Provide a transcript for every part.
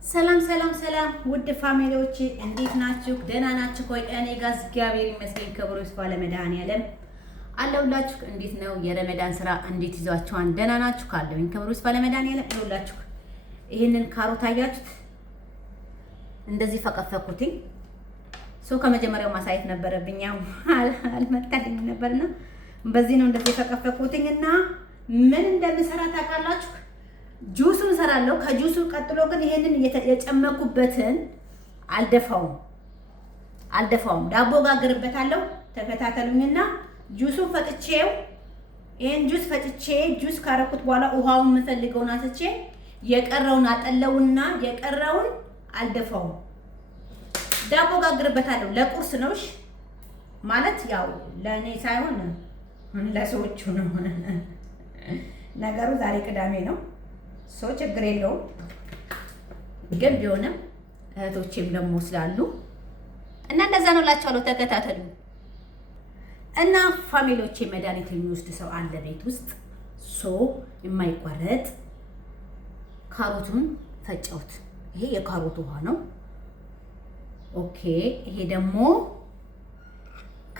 ሰላም ውድ ፋሚሊዎቼ እንዴት ናችሁ? ደህና ናችሁ? ቆይ እኔ ጋር እግዚአብሔር ይመስገን ክብሩ ይስፋ ለመድኃኒዓለም አለሁላችሁ። እንዴት ነው የረመዳን ስራ እንዴት ይዟችኋል? ደህና ናችሁ? ካለሁኝ ክብሩ ይስፋ ለመድኃኒዓለም አለሁላችሁ። ይሄንን ካሮት አያችሁት? እንደዚህ ፈቀፈኩትኝ። ከመጀመሪያው ማሳየት ነበረብኝ፣ ያው አልመጣልኝም ነበርና በዚህ ነው እንደዚህ ፈቀፈኩትኝ እና ምን እንደምሰራ ታውቃላችሁ? ጁሱን ሰራለሁ። ከጁሱ ቀጥሎ ግን ይሄንን የጨመኩበትን አልደፋውም። ዳቦ ጋግርበታለሁ። ተከታተሉኝና ጁሱን ፈጭቼው ይሄን ጁስ ፈጭቼ ጁስ ካረኩት በኋላ ውሃውን የምፈልገውን አጥቼ የቀረውን አጠለውና የቀረውን አልደፋውም። ዳቦ ጋግርበታለሁ። ለቁርስ ነው ማለት ያው ለኔ ሳይሆን ለሰዎቹ ነው። ነገሩ ዛሬ ቅዳሜ ነው። ችግር የለውም ግን ቢሆንም እህቶቼም ደግሞ ስላሉ እና እንደዛ ነው እላቸዋለሁ። ተከታተሉ እና ፋሚሊዎቼ መድኃኒት የሚወስድ ሰው አለ ቤት ውስጥ የማይቋረጥ ካሮቱን ፈጨሁት። ይሄ የካሮት ውሃ ነው። ኦኬ ይሄ ደግሞ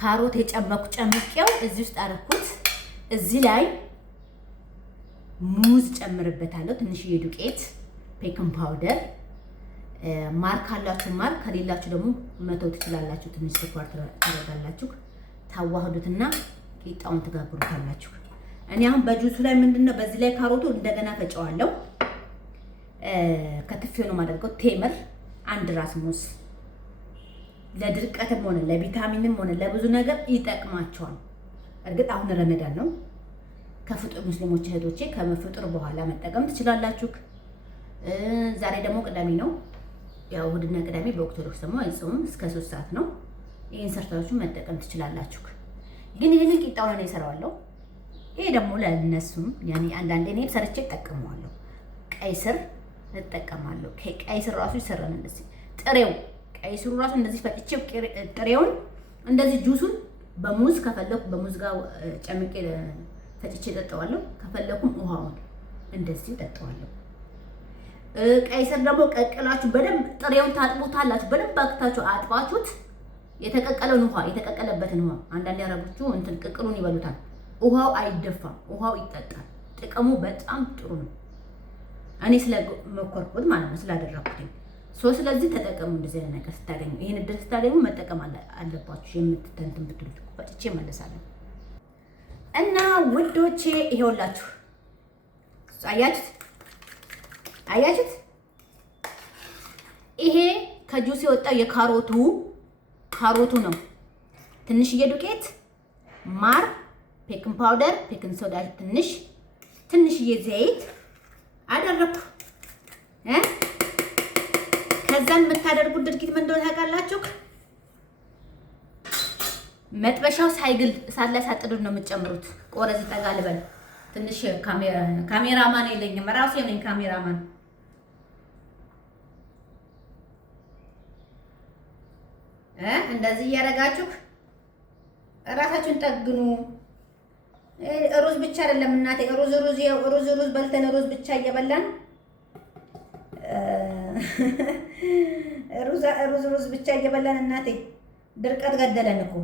ካሮት ጨምቄው እዚህ ውስጥ አደረኩት። እዚህ ላይ ሙዝ ጨምርበታለሁ። ትንሽዬ ዱቄት፣ ቤኪንግ ፓውደር፣ ማር ካላችሁ ማር፣ ከሌላችሁ ደግሞ መተው ትችላላችሁ። ትንሽ ስኳር ታደርጋላችሁ። ታዋህዱትና ቂጣውን ትጋግሩታላችሁ። እኔ አሁን በጁሱ ላይ ምንድነው በዚህ ላይ ካሮቱ እንደገና ፈጨዋለሁ። ከትፌው ነው የማደርገው። ቴምር አንድ ራስ ሙዝ ለድርቀትም ሆነ ለቪታሚንም ሆነ ለብዙ ነገር ይጠቅማቸዋል። እርግጥ አሁን ረመዳን ነው። ከፍጡር ሙስሊሞች እህቶቼ ከፍጡር በኋላ መጠቀም ትችላላችሁ። ዛሬ ደግሞ ቅዳሜ ነው። ያው እሑድና ቅዳሜ በኦርቶዶክስ ደግሞ አይጾምም እስከ 3 ሰዓት ነው። ይሄን ሰርታችሁ መጠቀም ትችላላችሁ። ግን ይሄንን ቂጣውን ነው እሰራዋለሁ። ይሄ ደግሞ ለነሱም ያኔ አንዳንዴ እኔ ሰርቼ እጠቀመዋለሁ። ቀይ ስር እጠቀማለሁ። ቀይ ስር ራሱ ይሰራል እንደዚህ ጥሬው ቀይ ስሩ ራሱ እንደዚህ ፈጭቼ ጥሬውን እንደዚህ ጁሱን በሙዝ ከፈለኩ በሙዝ ጋር ጨምቄ ፈጭቼ እጠጣዋለሁ። ከፈለኩም ውሃውን እንደዚህ እጠጣዋለሁ። ቀይ ስር ደግሞ ቀቅላችሁ በደንብ ጥሬውን ታጥቡታላችሁ። በደንብ አቅታችሁ አጥባችሁት የተቀቀለውን ውሃ የተቀቀለበትን ውሃ አንዳንድ ያረቦቹ እንትን ቅቅሉን ይበሉታል። ውሃው አይደፋም፣ ውሃው ይጠጣል። ጥቅሙ በጣም ጥሩ ነው። እኔ ስለመኮርኩት ማለት ነው ስላደረኩት። ስለዚህ ተጠቀሙ። እንደዚህ አይነት ነገር ስታገኙ ይሄን እድል ስታገኙ መጠቀም አለባችሁ። የምትተንትን ብትሉት ፈጭቼ እመለሳለሁ። እና ውዶቼ ይሄውላችሁ አያችሁት? ይሄ ከጁስ የወጣው የካሮቱ ነው። ትንሽዬ ዱቄት፣ ማር፣ ቤኪንግ ፓውደር፣ ቤኪንግ ሶዳ፣ ትንሽዬ ዘይት አደረኩ። ከዛን የምታደርጉት ድርጊት ምን እንደሆነ ታውቃላችሁ? መጥበሻው ሳይግል እሳት ላይ ሳጥዱት ነው የምትጨምሩት። ቆረዝ ጠጋ ልበል ትንሽ ካሜራማን የለኝም፣ ራሴ ነኝ ካሜራማን። እንደዚህ እያደረጋችሁ እራሳችሁን ጠግኑ። ሩዝ ብቻ አይደለም እናቴ፣ ሩዝ በልተን ሩዝ ብቻ እየበላን ሩዝ ብቻ እየበላን እናቴ ድርቀት ገደለን እኮ።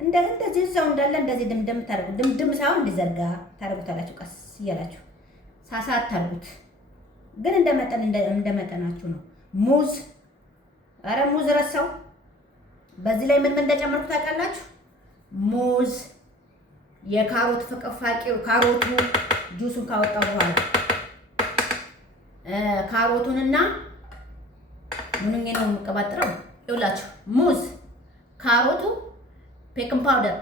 እንደዚህ ሰው እንዳለ እንደዚህ ድምድም ታደርጉ። ድምድም ሳይሆን እንዲዘርጋ ታደርጉታላችሁ። ቀስ እያላችሁ ሳሳ አታርጉት፣ ግን እንደመጠናችሁ ነው። ሙዝ ሙዝ ረሳው። በዚህ ላይ ምን እንደጨመርኩ ታውቃላችሁ? ሙዝ፣ የካሮት ፍቅፋቂው ካሮቱ ጁሱን ካወጣው በኋላ ካሮቱንና ምንኛ ነው የምቀባጥረው? ይኸውላችሁ ሙዝ፣ ካሮቱ፣ ቤኪንግ ፓውደር።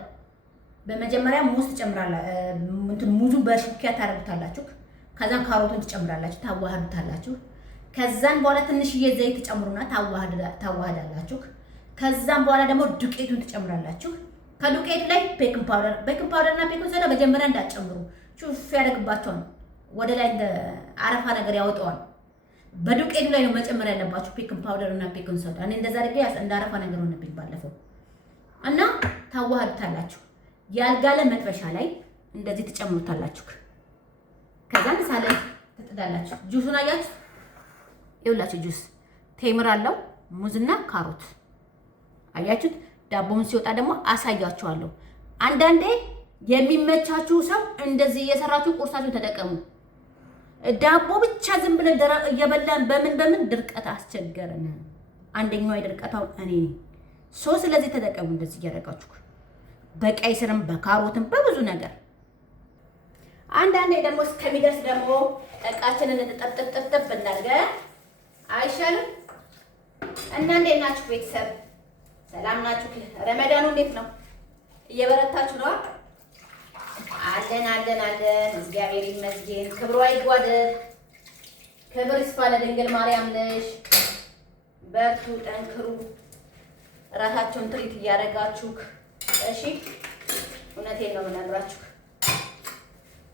በመጀመሪያ ሙዝ ትጨምራላችሁ። ሙዙን በሹኪያ ታረጉታላችሁ። ከዛን ካሮቱን ትጨምራላችሁ፣ ታዋህዱታላችሁ። ከዛን በኋላ ትንሽዬ ዘይት ትጨምሩና ታዋህዳላችሁ። ከዛን በኋላ ደግሞ ዱቄቱን ትጨምራላችሁ። ከዱቄቱ ላይ ቤኪንግ ፓውደርና ቤኪንግ ሶዳ መጀመሪያ እንዳትጨምሩ፣ ሹፍ ያደርግባቸዋል። ወደ ላይ እንደ አረፋ ነገር ያወጣዋል። በዱቄቱ ላይ ነው መጨመር ያለባችሁ ቤኪንግ ፓውደር እና ቤኪንግ ሶዳ። እኔ እንደዛ አድርጌ እንደ አረፋ ነገር ሆነብኝ ባለፈው እና ታዋህዱታላችሁ። ያልጋለ መጥበሻ ላይ እንደዚህ ትጨምሩታላችሁ። ከዛን ሳለ ትዳላችሁ። ጁሱን አያችሁ? ይኸውላችሁ ጁስ ቴምር አለው ሙዝና ካሮት አያችሁት? ዳቦውን ሲወጣ ደግሞ አሳያችኋለሁ። አንዳንዴ የሚመቻችሁ ሰው እንደዚህ እየሰራችሁ ቁርሳችሁ ተጠቀሙ። ዳቦ ብቻ ዝም ብለን እየበላን በምን ድርቀት አስቸገረን። አንደኛው የድርቀታው እኔ ነኝ። ስለዚህ ተጠቀሙ እንደዚህ እያደረጋችሁ በቀይ ስርም በካሮትም በብዙ ነገር። አንዳንዴ ደግሞ እስከሚደርስ ደግሞ እቃችንን እንጠጥጥጥጥ እናድርገ አይሻልም? እና እንዴት ናችሁ ቤተሰብ? ሰላም ናችሁ? ረመዳኑ እንዴት ነው? እየበረታችሁ ነው? አለን እግዚአብሔር ይመስገን። ክብሯ ይጓደል። ክብር ይስፋ ለድንግል ማርያም ነሽ። በርቱ፣ ጠንክሩ። ራሳችሁን ትሪት እያደረጋችሁ እሺ። እውነቴን ነው የምነግራችሁ።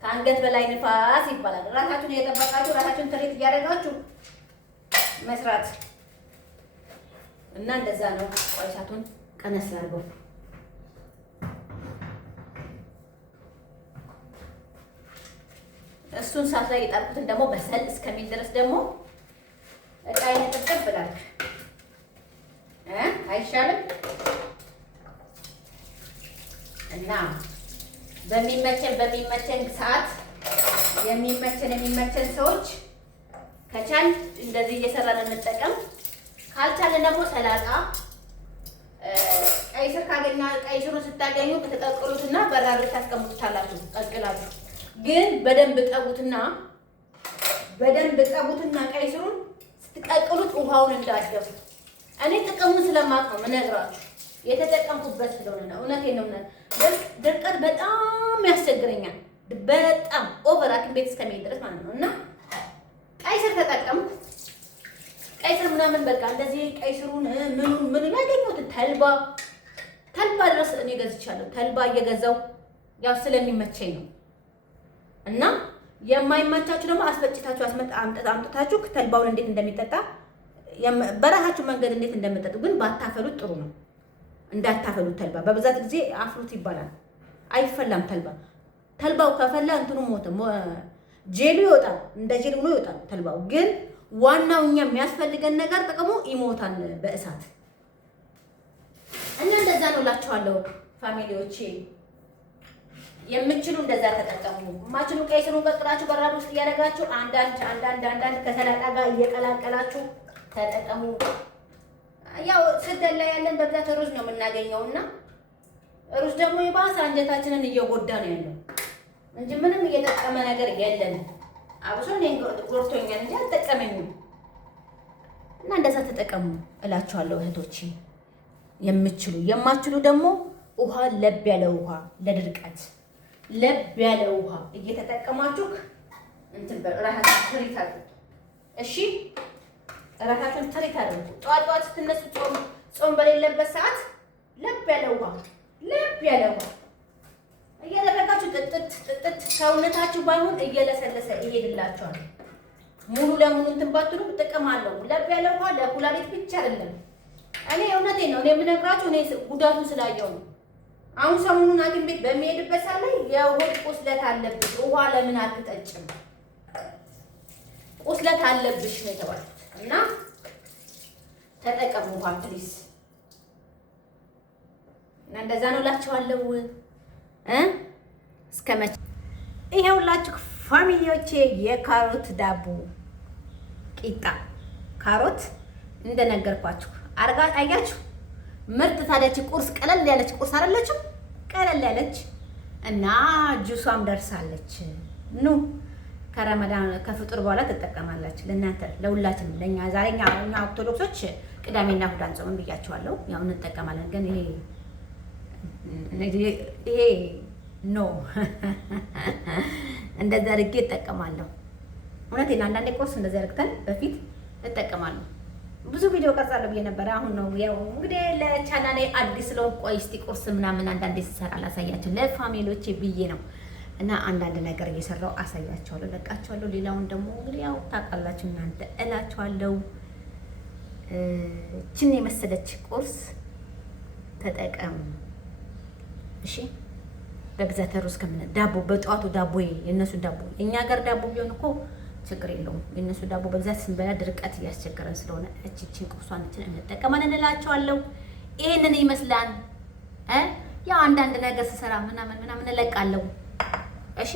ከአንገት በላይ ንፋስ ይባላል። ራሳችሁን እየጠበቃችሁ ራሳችሁን ትሪት እያደረጋችሁ መስራት እና እንደዛ ነው። ቆይ እሳቱን ቀነስ አድርገው። እሱን ሰዓት ላይ የጣልኩትን ደግሞ በሰል እስከሚል ድረስ ደግሞ እቃዬን ጥብጥብ ብላክ አይሻልም? እና በሚመቸን ሰዓት የሚመቸን ሰዎች ከቻል እንደዚህ እየሰራን እንጠቀም። ካልቻለን ደግሞ ሰላጣ ቀይ ስር ካገኛ ቀይ ስሩን ስታገኙ ከተቀቅሉትና በራሪ ታስቀምጡታላችሁ። ቀቅላችሁ ግን በደንብ ጠቡትና ቀይ ስሩን ስትቀቅሉት ውሃውን እንዳትደፉ። እኔ ጥቅሙን ስለማውቅ ነው የምነግራችሁ፣ የተጠቀምኩበት ስለሆነ ነው። እውነቴን ነው። ድርቀት በጣም ያስቸግረኛል። በጣም ኦቨር ሐኪም ቤት እስከሚሄድ ድረስ ማለት ነው። እና ቀይ ስር ተጠቀምኩ። ቀይ ስር ምናምን በቃ እንደዚህ ቀይ ስሩን ምን ያገኘሁት ተልባ ድረስ እኔ ገዝቻለሁ። ተልባ እየገዛው ያው ስለሚመቸኝ ነው። እና የማይመቻችሁ ደግሞ አስፈጭታችሁ አምጥታችሁ ተልባውን እንዴት እንደሚጠጣ በራሳችሁ መንገድ እንዴት እንደምጠጡ ግን ባታፈሉት ጥሩ ነው። እንዳታፈሉት ተልባ በብዛት ጊዜ አፍሩት ይባላል። አይፈላም ተልባው ከፈላ እንትኑ ሞተ ጄሉ ይወጣል። እንደ ጄሉ ነው ይወጣል ተልባው። ግን ዋናው እኛ የሚያስፈልገን ነገር ጥቅሙ ይሞታል በእሳት። እና እንደዛ ነው እላችኋለሁ ፋሚሊዎቼ። የምችሉ እንደዛ ተጠቀሙ። ማችሉ ቀይ ስሩን ቀቅላችሁ በራድ ውስጥ እያደረጋችሁ አንዳንድ ከሰላጣ ጋር እየቀላቀላችሁ ተጠቀሙ። ያው ስደት ላይ ያለን በብዛት ሩዝ ነው የምናገኘውና ሩዝ ደግሞ የባሰ አንጀታችንን እየጎዳ ነው ያለው እንጂ ምንም እየጠቀመ ነገር የለንም። አብሶ እኔን ጎርቶኛል እንጂ አልጠቀመኝም። እና እንደዛ ተጠቀሙ እላችኋለሁ እህቶቼ። የማችሉ ደግሞ ውሃ ለብ ያለ ውሃ ለድርቀት ለብ ያለ ውሃ እየተጠቀማችሁ እንትን በራሳችሁ ትሪት አድርጉ። እሺ ራሳችሁን ትሪት አድርጉ። ጠዋት ስትነሱ ጾም በሌለበት ሰዓት ለብ ያለ ውሃ እያደረጋችሁ ጥጥት ሰውነታችሁ ባይሆን እየለሰለሰ ይሄድላችኋል። ሙሉ ለሙሉ እንትን ባትሉ ጥቅም አለው። ለብ ያለ ውሃ ለኩላሊት ብቻ አይደለም። እኔ እውነቴን ነው የምነግራችሁ። እኔ ጉዳቱን ስላየው ነው። አሁን ሰሞኑን ሐኪም ቤት በሚሄድበት ሰዓት ላይ የሆድ ቁስለት አለብሽ፣ ውሃ ለምን አትጠጭም? ቁስለት አለብሽ ነው የተባልኩት። እና ተጠቀሙ ውሃ ፕሊስ። እና እንደዛ ነው እላችኋለሁ። እስከመቼ ይሄውላችሁ ፋሚሊዎቼ የካሮት ዳቦ ቂጣ ካሮት እንደነገርኳችሁ አርጋ አያችሁ። ምርጥ ታዲያች ቁርስ ቀለል ያለች ቁርስ አይደለችም? ቀለል ያለች እና ጁሷም ደርሳለች። ኑ ከረመዳን ከፍጡር በኋላ ትጠቀማላችሁ። ለእናንተ ለሁላችንም፣ ለኛ ዛሬኛ እኛ ኦርቶዶክሶች ቅዳሜና እሑድ አንጾምም ብያቸዋለሁ። ያው እንጠቀማለን። ግን ይሄ ኖ እንደዛ አድርጌ እጠቀማለሁ። እውነቴን አንዳንዴ ቁርስ እንደዛ አድርገን በፊት እጠቀማለሁ። ብዙ ቪዲዮ ቀርጻለሁ ብዬ ነበረ። አሁን ነው ያው እንግዲህ ለቻናሌ አዲስ ስለሆንኩ ቆይ እስቲ ቁርስ ምናምን አንዳንዴ ስሰራ ላሳያችሁ ለፋሚሊዎቼ ብዬ ነው። እና አንዳንድ ነገር እየሰራው አሳያቸዋለሁ፣ ለቃቸዋለሁ። ሌላውን ደግሞ እንግዲህ ያው ታውቃላችሁ እናንተ እላችኋለሁ። እችን የመሰለች ቁርስ ተጠቀሙ እሺ። በብዛት ሩዝ ከምን ዳቦ በጠዋቱ ዳቦ የእነሱ ዳቦ የኛ ሀገር ዳቦ ቢሆን እኮ ችግር የለውም። የእነሱ ዳቦ በብዛት ስንበላ ድርቀት እያስቸገረን ስለሆነ እቺን ቁርሷንችን እንጠቀማለን እላቸዋለሁ። ይሄንን ይመስላል። ያው አንዳንድ ነገር ስሰራ ምናምን እለቃለሁ። እሺ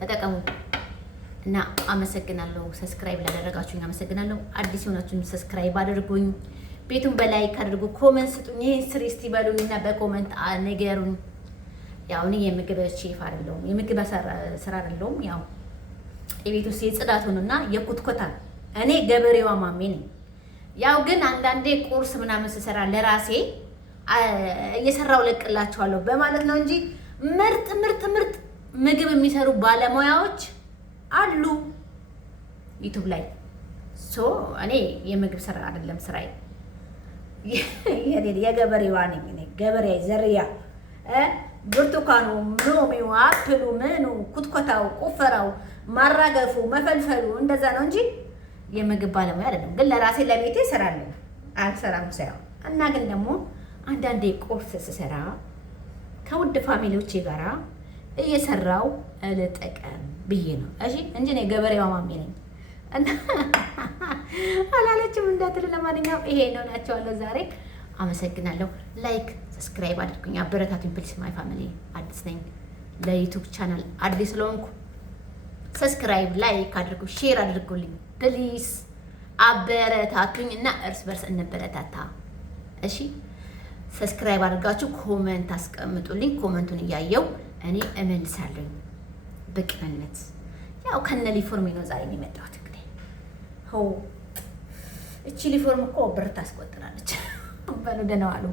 ተጠቀሙ እና አመሰግናለሁ። ሰብስክራይብ ላደረጋችሁኝ አመሰግናለሁ። አዲስ የሆናችሁኝ ሰብስክራይብ አድርጉኝ። ቤቱን በላይክ አድርጉ። ኮመንት ስጡኝ። ይሄን ስሪ እስቲ በሉኝና በኮመንት ንገሩኝ። ያው እኔ የምግብ ሼፍ አይደለሁም፣ የምግብ ስራ አይደለሁም። ያው የቤት ውስጥ የጽዳቱንና የኩትኮታ እኔ ገበሬዋ ማሜ ነኝ። ያው ግን አንዳንዴ ቁርስ ምናምን ስሰራ ለራሴ እየሰራው ለቅላቸዋለሁ በማለት ነው እንጂ ምርጥ ምግብ የሚሰሩ ባለሙያዎች አሉ ዩቲዩብ ላይ። እኔ የምግብ ስራ አይደለም ስራዬ፣ የገበሬዋ ነኝ እኔ። ገበሬ ዘርያ ብርቱካኑ፣ ሎሚው፣ አፕሉ፣ ምኑ፣ ኩትኮታው፣ ቁፈራው፣ ማራገፉ፣ መፈልፈሉ እንደዛ ነው እንጂ የምግብ ባለሙያ አይደለም። ግን ለራሴ ለቤቴ እሰራለሁ፣ አልሰራም ሳይሆን እና ግን ደግሞ አንዳንዴ ቁርስ ስሰራ ከውድ ፋሚሊዎቼ ጋራ እየሰራው ልጠቀም ብዬ ነው። እሺ እንጂ እኔ ገበሬዋ ማሜ ነኝ እና አላለችም እንዳትሉ። ለማንኛውም ይሄ ነው ናቸዋለሁ ዛሬ። አመሰግናለሁ። ላይክ ሰብስክራይብ አድርጉኝ፣ አበረታቱኝ ፕሊስ። ማይ ፋሚሊ አዲስ ነኝ ለዩቲዩብ ቻናል አዲስ ስለሆንኩ ሰብስክራይብ ላይክ አድርጉ፣ ሼር አድርጉልኝ ፕሊስ። አበረታቱኝ እና እርስ በርስ እንበረታታ። እሺ ሰብስክራይብ አድርጋችሁ ኮመንት አስቀምጡልኝ። ኮመንቱን እያየው እኔ እመልሳለሁ በቅንነት። ያው ከነ ሊፎርም ነው ዛሬ የሚመጣሁት። እንግዲህ እቺ ሊፎርም እኮ ብር ታስቆጥራለች። በሉ ደህና ዋሉ።